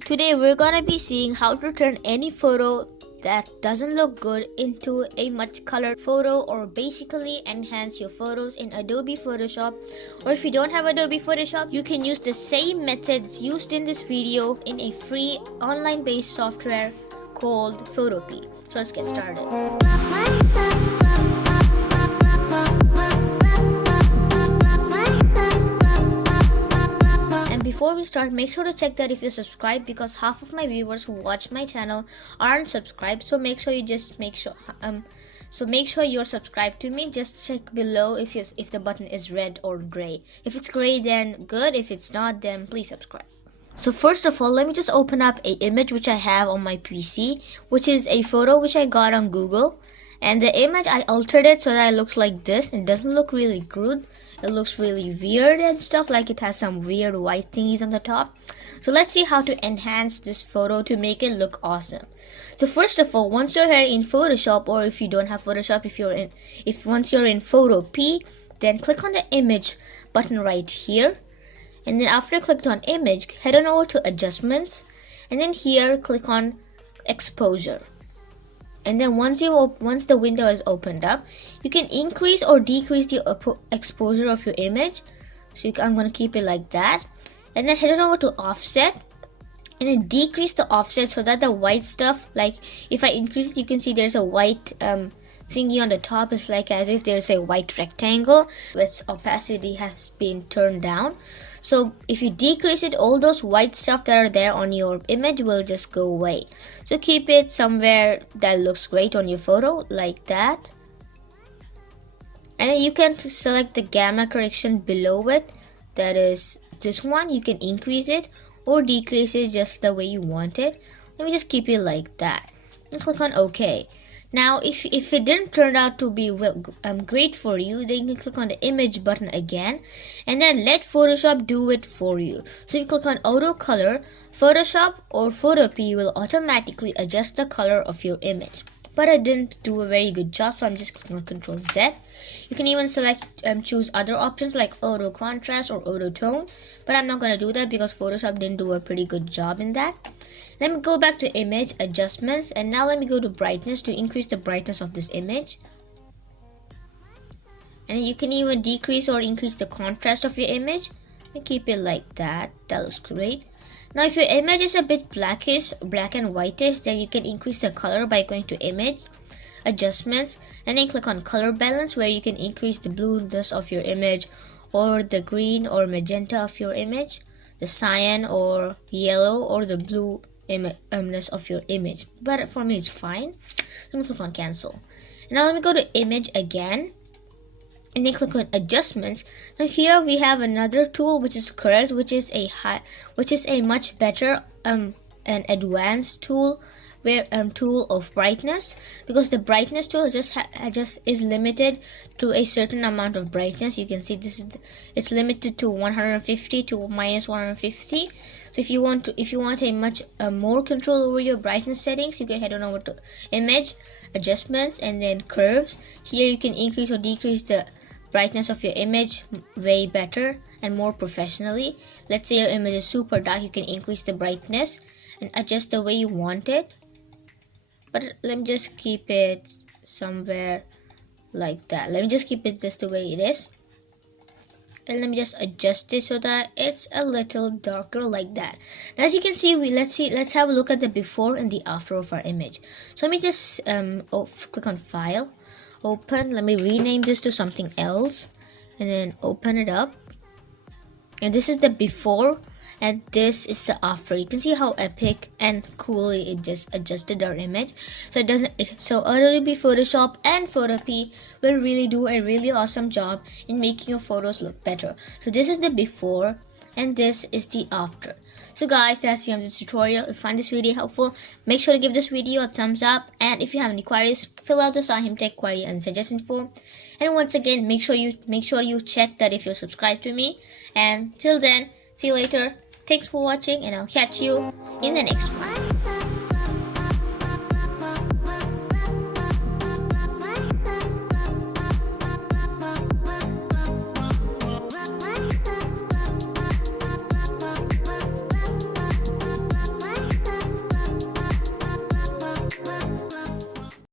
Today we're gonna be seeing how to turn any photo that doesn't look good into a much colored photo, or basically enhance your photos in Adobe Photoshop. Or if you don't have Adobe Photoshop, you can use the same methods used in this video in a free online based software called Photopea. So let's get started. Before we start, make sure to check that if you're subscribed, because half of my viewers who watch my channel aren't subscribed. So make sure you're subscribed to me. Just check below if the button is red or gray. If it's gray, then good. If it's not, then please subscribe. So first of all, let me just open up an image which I have on my PC, which is a photo which I got on Google. And the image, I altered it so that it looks like this. It doesn't look really good. It looks really weird and stuff, like it has some weird white thingies on the top. So let's see how to enhance this photo to make it look awesome. So first of all, once you're here in Photoshop, or if you don't have Photoshop, once you're in Photopea, then click on the image button right here. And then after you clicked on image, head on over to adjustments, and then here click on exposure. And then once the window is opened up, you can increase or decrease the exposure of your image. So I'm going to keep it like that. And then head on over to offset, and then decrease the offset so that the white stuff, like if I increase it, you can see there's a white thingy on the top. It's like as if there's a white rectangle with opacity has been turned down. So if you decrease it, all those white stuff that are there on your image will just go away. So keep it somewhere that looks great on your photo, like that. And then you can select the gamma correction below it. That is this one. You can increase it or decrease it just the way you want it. Let me just keep it like that. And click on OK. Now, if it didn't turn out to be great for you, then you can click on the image button again, and then let Photoshop do it for you. So if you click on auto color, Photoshop or Photopea will automatically adjust the color of your image. But I didn't do a very good job, so I'm just clicking on Ctrl Z. You can even choose other options like auto contrast or auto tone, but I'm not going to do that because Photoshop didn't do a pretty good job in that. Let me go back to image adjustments, and now let me go to brightness to increase the brightness of this image. And you can even decrease or increase the contrast of your image and keep it like that. That looks great. Now if your image is a bit blackish, black and whitish, then you can increase the color by going to image adjustments, and then click on color balance, where you can increase the blueness of your image, or the green or magenta of your image, the cyan or yellow, or the blueness of your image. But for me it's fine. Let me click on cancel. And now let me go to image again, and then click on adjustments. Now here we have another tool, which is curves, which is a much better and advanced tool, where tool of brightness, because the brightness tool just is limited to a certain amount of brightness. You can see it's limited to 150 to minus 150. So if you want a much more control over your brightness settings, you can head on over to image adjustments and then curves. Here you can increase or decrease the brightness of your image way better and more professionally. Let's say your image is super dark, you can increase the brightness and adjust the way you want it. But let me just keep it somewhere like that. Let me just keep it just the way it is. And let me just adjust it so that it's a little darker like that. Now as you can see, let's have a look at the before and the after of our image. So let me just click on file, open. Let me rename this to something else, and then open it up. And this is the before, and this is the after. You can see how epic and coolly it just adjusted our image. So Adobe Photoshop and Photopea will really do a really awesome job in making your photos look better. So this is the before, and this is the after. So guys, that's the end of this tutorial. If you find this video helpful, make sure to give this video a thumbs up. And if you have any queries, fill out the SahimTech query and suggestion form. And once again, make sure you check that if you're subscribed to me. And till then, see you later. Thanks for watching, and I'll catch you in the next one.